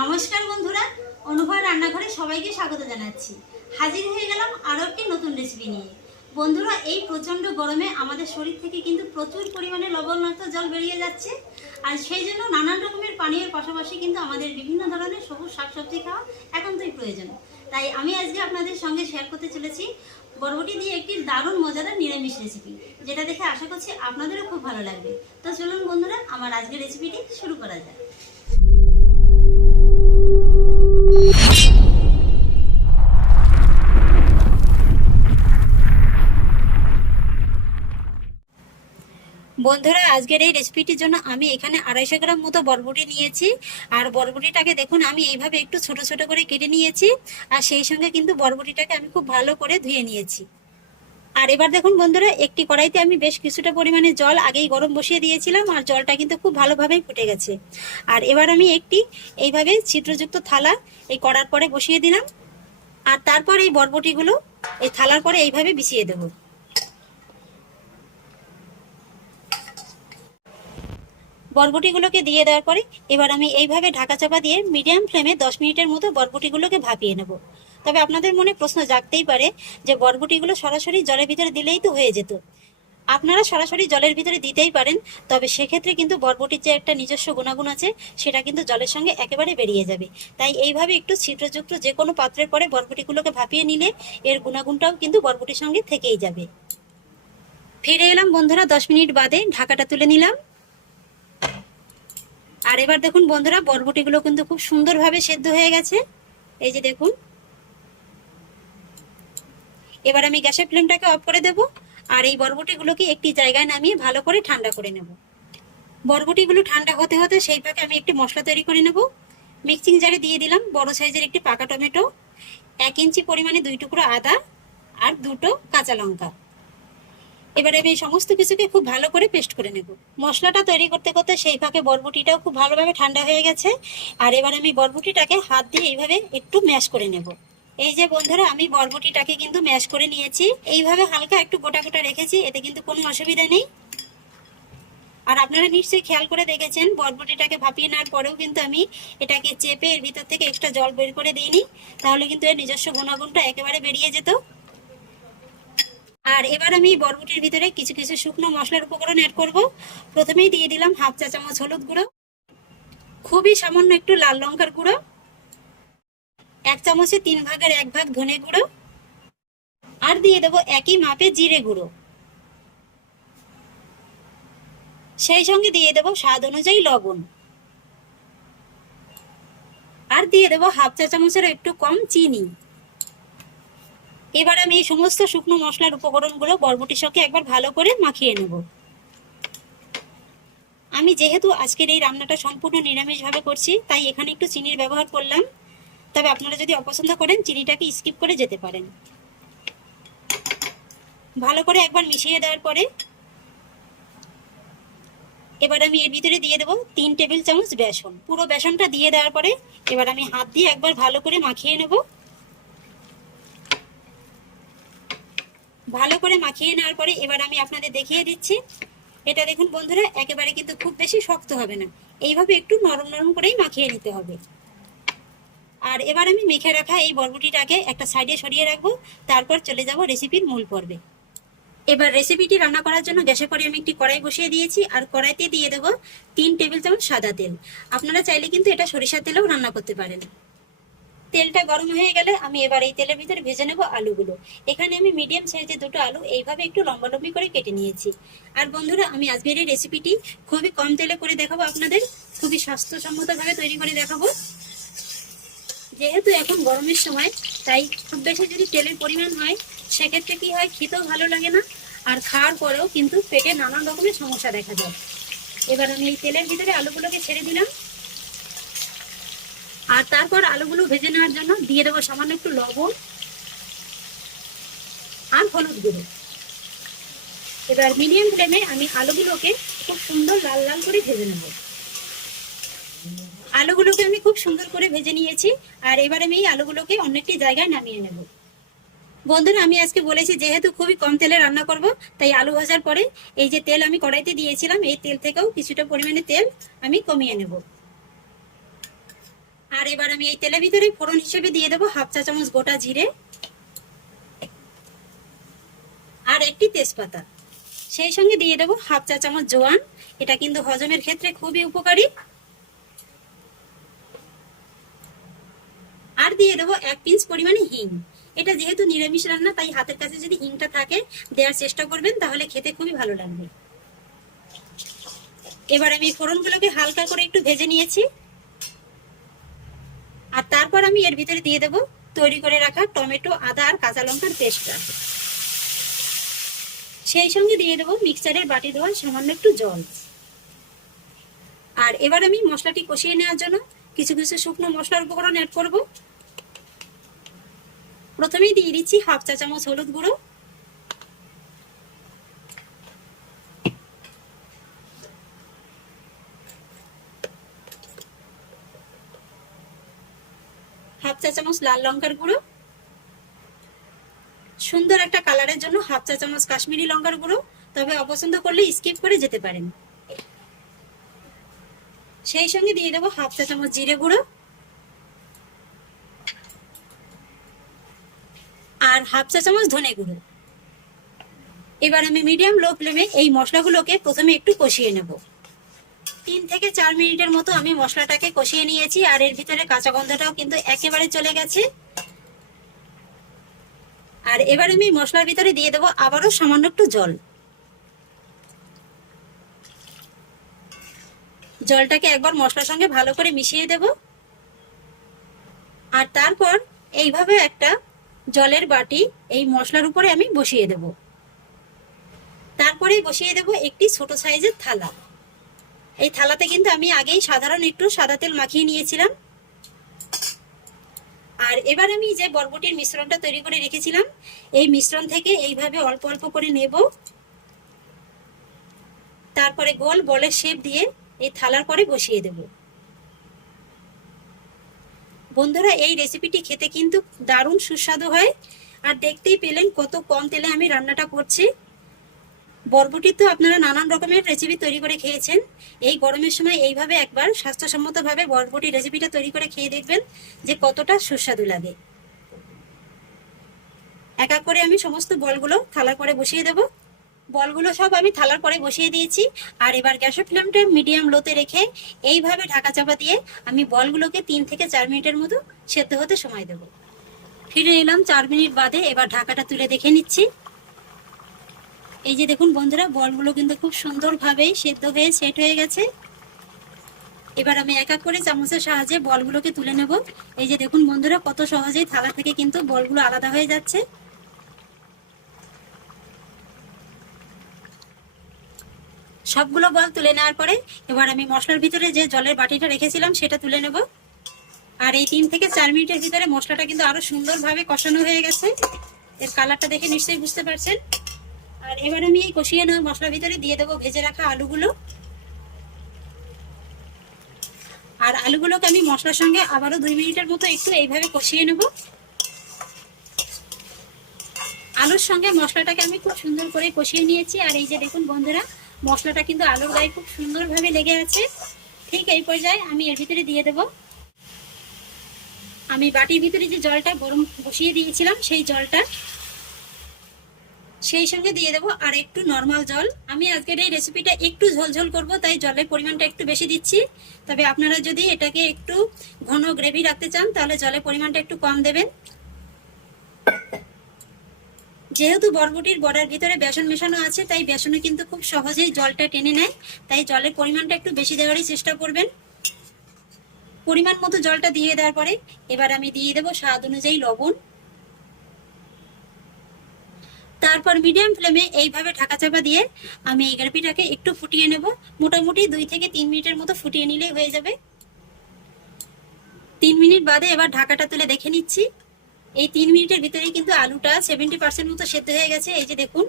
নমস্কার বন্ধুরা অনুভব রান্নাঘরে সবাইকে স্বাগত জানাচ্ছি। হাজির হয়ে গেলাম আরও একটি নতুন রেসিপি নিয়ে। বন্ধুরা, এই প্রচণ্ড গরমে আমাদের শরীর থেকে কিন্তু প্রচুর পরিমাণে লবণাক্ত জল বেরিয়ে যাচ্ছে। আর সেই জন্য নানান রকমের পানীয়ের পাশাপাশি কিন্তু আমাদের বিভিন্ন ধরনের সবুজ শাকসবজি খাওয়া একান্তই প্রয়োজন। তাই আমি আজকে আপনাদের সঙ্গে শেয়ার করতে চলেছি বরবটি দিয়ে একটি দারুণ মজাদার নিরামিষ রেসিপি যেটা দেখে আশা করছি আপনাদেরও খুব ভালো লাগবে। তো চলুন বন্ধুরা, আমার আজকের রেসিপিটি শুরু করা যাক। বন্ধুরা, আজকের এই রেসিপিটির জন্য আমি এখানে আড়াইশো গ্রাম মতো বরবটি নিয়েছি। আর বরবটিটাকে দেখুন, আমি এইভাবে একটু ছোট ছোট করে কেটে নিয়েছি। আর সেই সঙ্গে কিন্তু বরবটিটাকে আমি খুব ভালো করে ধুয়ে নিয়েছি। আর এবার দেখুন বন্ধুরা, একটি কড়াইতে আমি বেশ কিছুটা পরিমাণে জল আগেই গরম বসিয়ে দিয়েছিলাম, আর জলটা কিন্তু খুব ভালোভাবেই ফুটে গেছে। আর এবার আমি একটি এইভাবে ছিদ্রযুক্ত থালা এই কড়ার পরে বসিয়ে দিলাম। আর তারপর এই বরবটিগুলো এই থালার পরে এইভাবে বিছিয়ে দেবো। বরবটিগুলোকে দিয়ে দেওয়ার পরে এবার আমি এইভাবে ঢাকা চাপা দিয়ে মিডিয়াম ফ্লেমে দশ মিনিটের মতো বরবটিগুলোকে ভাপিয়ে নেব। তবে আপনাদের মনে প্রশ্ন জাগতেই পারে যে বরবটিগুলো সরাসরি জলের ভিতরে দিলেই তো হয়ে যেত। আপনারা সরাসরি জলের ভিতরে দিতেই পারেন, তবে সেক্ষেত্রে কিন্তু বরবটির যে একটা নিজস্ব গুণাগুণ আছে, সেটা কিন্তু জলের সঙ্গে একেবারে বেরিয়ে যাবে। তাই এইভাবে একটু ছিদ্রযুক্ত যে কোনো পাত্রের পরে বরবটিগুলোকে ভাপিয়ে নিলে এর গুণাগুণটাও কিন্তু বরবটির সঙ্গে থেকেই যাবে। ফিরে এলাম বন্ধুরা, দশ মিনিট বাদে ঢাকাটা তুলে নিলাম। আর এবার দেখুন বন্ধুরা, বরবটিগুলো কিন্তু খুব সুন্দরভাবে সেদ্ধ হয়ে গেছে। এই যে দেখুন। এবার আমি গ্যাসের ফ্লেমটাকে অফ করে দেব আর এই বরবটিগুলোকে একটি জায়গায় নামিয়ে ভালো করে ঠান্ডা করে নেব। বরবটিগুলো ঠান্ডা হতে হতে সেই ফাঁকে আমি একটি মশলা তৈরি করে নেব। মিক্সিং জারে দিয়ে দিলাম বড় সাইজের একটি পাকা টমেটো, এক ইঞ্চি পরিমাণে দুই টুকরো আদা আর দুটো কাঁচা লঙ্কা। এবারে আমি সমস্ত কিছুকে খুব ভালো করে পেস্ট করে নেব। মশলাটা তৈরি করতে করতে সেই ফাঁকে বরবটিটাও খুব ভালোভাবে ঠান্ডা হয়ে গেছে। আর এবার আমি বরবটিটাকে হাত দিয়ে এইভাবে একটু ম্যাশ করে নেব। এই যে বন্ধুরা, আমি বরবটিটাকে কিন্তু ম্যাশ করে নিয়েছি। এইভাবে হালকা একটু গোটা গোটা রেখেছি, এতে কিন্তু কোনো অসুবিধা নেই। আর আপনারা নিশ্চয়ই খেয়াল করে দেখেছেন, বরবটিটাকে ভাপিয়ে নেওয়ার পরেও কিন্তু আমি এটাকে চেপে এর ভিতর থেকে এক্সট্রা জল বের করে দিইনি। তাহলে কিন্তু এর নিজস্ব গুণাগুণটা একেবারে বেরিয়ে যেত। আর এবার আমি বরবটির ভিতরে কিছু কিছু শুকনো মশলার উপকরণ অ্যাড করব। প্রথমেই দিয়ে দিলাম হাফ চা চামচ হলুদ গুঁড়ো, খুবই সামান্য একটু লাল লঙ্কার গুঁড়ো, এক চামচে তিন ভাগের এক ভাগ ধনে গুঁড়ো, আর দিয়ে দেবো একই মাপে জিরে গুঁড়ো। সেই সঙ্গে দিয়ে দেবো স্বাদ অনুযায়ী লবণ। আর দিয়ে দেবো হাফ চা চামচের একটু কম চিনি। এবার আমি এই সমস্ত শুকনো মশলার উপকরণগুলো বরবটির সঙ্গে একবার ভালো করে মাখিয়ে নেব। আমি যেহেতু আজকের এই রান্নাটা সম্পূর্ণ নিরামিষভাবে করছি, তাই এখানে একটু চিনির ব্যবহার করলাম। তবে আপনারা যদি অপছন্দ করেন, চিনিটাকে স্কিপ করে যেতে পারেন। ভালো করে একবার মিশিয়ে দেওয়ার পরে এবার আমি এর ভিতরে দিয়ে দেবো তিন টেবিল চামচ বেসন। পুরো বেসনটা দিয়ে দেওয়ার পরে এবার আমি হাত দিয়ে একবার ভালো করে মাখিয়ে নেব। ভালো করে মাখিয়ে নেওয়ার পরে এবার আমি আপনাদের দেখিয়ে দিচ্ছি। এটা দেখুন বন্ধুরা, একেবারে কিন্তু খুব বেশি শক্ত হবে না। এইভাবে একটু নরম নরম করেই মাখিয়ে নিতে হবে। আর এবার আমি মেখে রাখা এই বরবটিটাকে একটা সাইডে সরিয়ে রাখব, তারপর চলে যাব রেসিপির মূল পর্বে। এবার রেসিপিটি রান্না করার জন্য গ্যাসের পরে আমি একটি কড়াই বসিয়ে দিয়েছি, আর কড়াইতে দিয়ে দেবো তিন টেবিল চামচ সাদা তেল। আপনারা চাইলে কিন্তু এটা সরিষার তেলেও রান্না করতে পারেন। তেলটা গরম হয়ে গেলে আমি এবার এই তেলের ভিতরে ভেজে নেব আলুগুলো। এখানে আমি মিডিয়াম সাইজের দুটো আলু এইভাবে একটু লম্বা লম্বি করে কেটে নিয়েছি। আর বন্ধুরা, আমি আজকের এই রেসিপিটি খুবই কম তেলে করে দেখাবো আপনাদের। খুবই স্বাস্থ্যসম্মতভাবে তৈরি করে দেখাবো। যেহেতু এখন গরমের সময়, তাই খুব বেশি যদি তেলের পরিমাণ হয়, সেক্ষেত্রে কি হয়, খেতেও ভালো লাগে না। আর খাওয়ার পরেও কিন্তু পেটে নানান রকমের সমস্যা দেখা যায় এবার আমি এই তেলের ভিতরে আলুগুলোকে ছেড়ে দিলাম। আর তারপর আলুগুলো ভেজে নেওয়ার জন্য দিয়ে দেবো সামান্য একটু লবণ আর হলুদ গুঁড়ো। এবার মিডিয়াম ফ্লেমে আমি আলুগুলোকে খুব সুন্দর লাল লাল করে ভেজে নেব। আলুগুলোকে আমি খুব সুন্দর করে ভেজে নিয়েছি আর এবার আমি এই আলুগুলোকে অন্য একটি জায়গায় নামিয়ে নেব। বন্ধুরা, আমি আজকে বলেছি যেহেতু খুবই কম তেলে রান্না করব, তাই আলু ভাজার পরে এই যে তেল আমি কড়াইতে দিয়েছিলাম, এই তেল থেকেও কিছুটা পরিমাণে তেল আমি কমিয়ে নেব। আর এবার আমি এই তেলের ভিতরে ফোড়ন হিসেবে দিয়ে দেবো হাফ চা চামচ গোটা জিরে আর একটি তেজপাতা। সেই সঙ্গে দিয়ে দেবো হাফ চা চামচ জোয়ান। এটা কিন্তু হজমের ক্ষেত্রে খুবই উপকারী। আর দিয়ে দেবো এক পিঞ্চ পরিমাণে হিং। এটা যেহেতু নিরামিষ রান্না, তাই হাতের কাছে যদি হিংটা থাকে, দেওয়ার চেষ্টা করবেন, তাহলে খেতে খুবই ভালো লাগবে। এবার আমি ফোড়নগুলোকে হালকা করে একটু ভেজে নিয়েছি। আর তারপর আমি এর ভিতরে দিয়ে দেব তৈরি করে রাখা টমেটো, আদা আর কাঁচা লঙ্কার পেস্টটা। সেই সঙ্গে দিয়ে দেবো মিক্সচারের বাটি দেওয়া সামান্য একটু জল। আর এবার আমি মশলাটি কষিয়ে নেওয়ার জন্য কিছু কিছু শুকনো মশলার উপকরণ অ্যাড করব। প্রথমেই দিয়ে দিচ্ছি হাফ চা চামচ হলুদ গুঁড়ো চা চামচ লাল লঙ্কার গুঁড়ো। সুন্দর একটা কালারের জন্য হাফ চা চামচ কাশ্মীরি লঙ্কার গুঁড়ো। তবে অপছন্দ করলে স্কিপ করে যেতে পারেন। সেই সঙ্গে দিয়ে দেবো হাফ চা চামচ জিরে গুঁড়ো। আর হাফ চা চামচ ধনে গুঁড়ো। এবার আমি মিডিয়াম লো ফ্লেমে এই মশলাগুলোকে প্রথমে একটু কষিয়ে নেব। তিন থেকে চার মিনিটের মতো আমি মশলাটাকে কষিয়ে নিয়েছি, আর এর ভিতরে কাঁচা গন্ধটাও কিন্তু একেবারে চলে গেছে। আর এবার আমি মশলার ভিতরে দিয়ে দেবো আবারও সামান্য একটু জল। জলটাকে একবার মশলার সঙ্গে ভালো করে মিশিয়ে দেব। আর তারপর এইভাবে একটা জলের বাটি এই মশলার উপরে আমি বসিয়ে দেব। তারপরে বসিয়ে দেব একটি ছোট সাইজের থালা। এই থালাতে কিন্তু আমি আগেই সাধারণ একটু সাদা তেল মাখিয়ে নিয়েছিলাম। আর এবার আমি যে বরবটির মিশ্রণটা তৈরি করে রেখেছিলাম, এই মিশ্রণ থেকে এইভাবে অল্প অল্প করে নেব। তারপরে গোল বলের শেপ দিয়ে এই থালার পরে বসিয়ে দেব। বন্ধুরা, এই রেসিপিটি খেতে কিন্তু দারুণ সুস্বাদু হয়। আর দেখতেই পেলেন কত কম তেলে আমি রান্নাটা করছি। বরবটি তো আপনারা নানান রকমের রেসিপি তৈরি করে খেয়েছেন। এই গরমের সময় এইভাবে একবার স্বাস্থ্যসম্মতভাবে বরবটি রেসিপিটা তৈরি করে খেয়ে দেখবেন যে কতটা সুস্বাদু লাগে। এক এক করে আমি সমস্ত বলগুলো থালার পরে বসিয়ে দেব। বলগুলো সব আমি থালার পরে বসিয়ে দিয়েছি। আর এবার গ্যাসের ফ্লেমটা মিডিয়াম লোতে রেখে এইভাবে ঢাকা চাপা দিয়ে আমি বলগুলোকে তিন থেকে চার মিনিটের মতো সেদ্ধ হতে সময় দেব। ফিরে এলাম চার মিনিট বাদে এবার ঢাকাটা তুলে দেখে নিচ্ছি। এই যে দেখুন বন্ধুরা, বলগুলো কিন্তু খুব সুন্দরভাবেই সেদ্ধ হয়ে সেট হয়ে গেছে। এবার আমি এক এক করে চামচের সাহায্যে বলগুলোকে তুলে নেব। এই যে দেখুন বন্ধুরা, কত সহজেই থালা থেকে কিন্তু বলগুলো আলাদা হয়ে যাচ্ছে। সবগুলো বল তুলে নেওয়ার পরে এবার আমি মশলার ভিতরে যে জলের বাটিটা রেখেছিলাম, সেটা তুলে নেব। আর এই তিন থেকে চার মিনিটের ভিতরে মশলাটা কিন্তু আরও সুন্দরভাবে কষানো হয়ে গেছে। এর কালারটা দেখে নিশ্চয়ই বুঝতে পারছেন। আর এবার আমি এই কষিয়ে নেওয়া মশলার ভিতরে দিয়ে দেবো ভেজে রাখা আলুগুলো। আর আলুগুলোকে আমি মশলার সঙ্গে আবারও দুই মিনিটের মতো একটু এইভাবে কষিয়ে নেব। আলুর সঙ্গে মশলাটাকে আমি খুব সুন্দর করে কষিয়ে নিয়েছি। আর এই যে দেখুন বন্ধুরা, মশলাটা কিন্তু আলুর গায়ে খুব সুন্দরভাবে লেগে আছে। ঠিক এই পর্যায়ে আমি এর ভিতরে দিয়ে দেব। আমি বাটির ভিতরে যে জলটা গরম বসিয়ে দিয়েছিলাম, সেই জলটা সেই সঙ্গে দিয়ে দেবো আর একটু নর্মাল জল। আমি আজকের এই রেসিপিটা একটু ঝোলঝোল করব, তাই জলের পরিমাণটা একটু বেশি দিচ্ছি। তবে আপনারা যদি এটাকে একটু ঘন গ্রেভি রাখতে চান, তাহলে জলের পরিমাণটা একটু কম দেবেন। যেহেতু বরবটির বড়ার ভিতরে বেসন মেশানো আছে, তাই বেসনে কিন্তু খুব সহজেই জলটা টেনে নেয়। তাই জলের পরিমাণটা একটু বেশি দেওয়ারই চেষ্টা করবেন। পরিমাণ মতো জলটা দিয়ে দেওয়ার পরে এবার আমি দিয়ে দেবো স্বাদ অনুযায়ী লবণ। তারপর মিডিয়াম ফ্লেমে এইভাবে ঢাকা চাপা দিয়ে আমি এই গ্রেভিটাকে একটু ফুটিয়ে নেব। মোটামুটি দুই থেকে তিন মিনিটের মতো ফুটিয়ে নিলেই হয়ে যাবে। তিন মিনিট বাদে এবার ঢাকাটা তুলে দেখে নিচ্ছি। এই তিন মিনিটের ভিতরেই কিন্তু আলুটা সেভেন্টি পার্সেন্ট মতো সেদ্ধ হয়ে গেছে, এই যে দেখুন।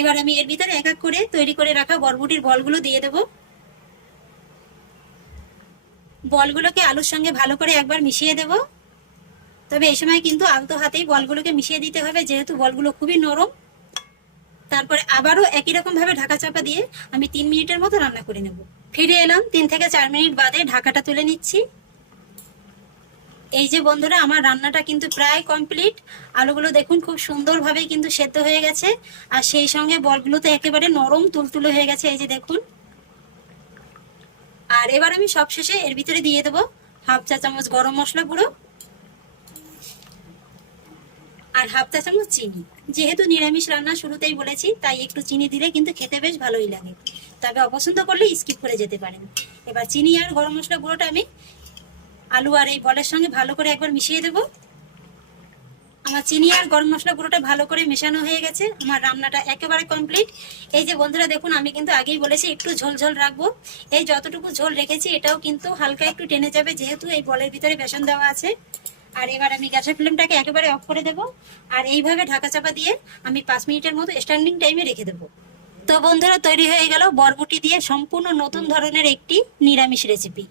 এবার আমি এর ভিতরে এক এক করে তৈরি করে রাখা বরবটির বলগুলো দিয়ে দেব। বলগুলোকে আলুর সঙ্গে ভালো করে একবার মিশিয়ে দেবো। তবে এই সময় কিন্তু আলতো হাতেই বলগুলোকে মিশিয়ে দিতে হবে, যেহেতু বলগুলো খুবই নরম। তারপরে আবারও একই রকম ভাবে ঢাকা চাপা দিয়ে আমি তিন মিনিটের মতো রান্না করে নেব। ফিরে এলাম, তিন থেকে চার মিনিট বাদে ঢাকাটা তুলে নিচ্ছি। এই যে বন্ধুরা, আমার রান্নাটা কিন্তু প্রায় কমপ্লিট। আলুগুলো দেখুন খুব সুন্দরভাবে কিন্তু সেদ্ধ হয়ে গেছে। আর সেই সঙ্গে বলগুলো তো একেবারে নরম তুলতুলে হয়ে গেছে, এই যে দেখুন। আর এবার আমি সবশেষে এর ভিতরে দিয়ে দেবো হাফ চা চামচ গরম মশলা গুঁড়ো। আর হাফ চা চামচ চিনি। যেহেতু নিরামিষ রান্না শুরুতেই বলেছি, তাই একটু চিনি দিলে কিন্তু খেতে বেশ ভালোই লাগে। তবে অপছন্দ করলে স্কিপ করে যেতে পারেন। এবার চিনি আর গরম মশলা গুঁড়োটা আমি আলু আর এই বলের সঙ্গে ভালো করে একবার মিশিয়ে দেবো। আমার চিনি আর গরম মশলা গুঁড়োটা ভালো করে মেশানো হয়ে গেছে। আমার রান্নাটা একেবারে কমপ্লিট এই যে বন্ধুরা, দেখুন, আমি কিন্তু আগেই বলেছি একটু ঝোল ঝোল রাখব। এই যতটুকু ঝোল রেখেছি, এটাও কিন্তু হালকা একটু টেনে যাবে, যেহেতু এই বলের ভিতরে বেসন দেওয়া আছে। আর এবার আমি গ্যাসের ফ্লেমটাকে একেবারে অফ করে দেবো। আর এইভাবে ঢাকা চাপা দিয়ে আমি পাঁচ মিনিটের মতো স্ট্যান্ডিং টাইমে রেখে দেবো। তো বন্ধুরা, তৈরি হয়ে গেল বরবটি দিয়ে সম্পূর্ণ নতুন ধরনের একটি নিরামিষ রেসিপি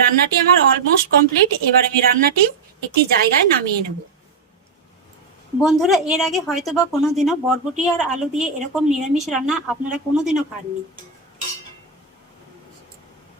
রান্নাটি আমার অলমোস্ট কমপ্লিট এবার আমি রান্নাটি একটি জায়গায় নামিয়ে নেব। বন্ধুরা, এর আগে হয়তো বা কোনোদিনও বরবটি আর আলু দিয়ে এরকম নিরামিষ রান্না আপনারা কোনোদিনও খাননি।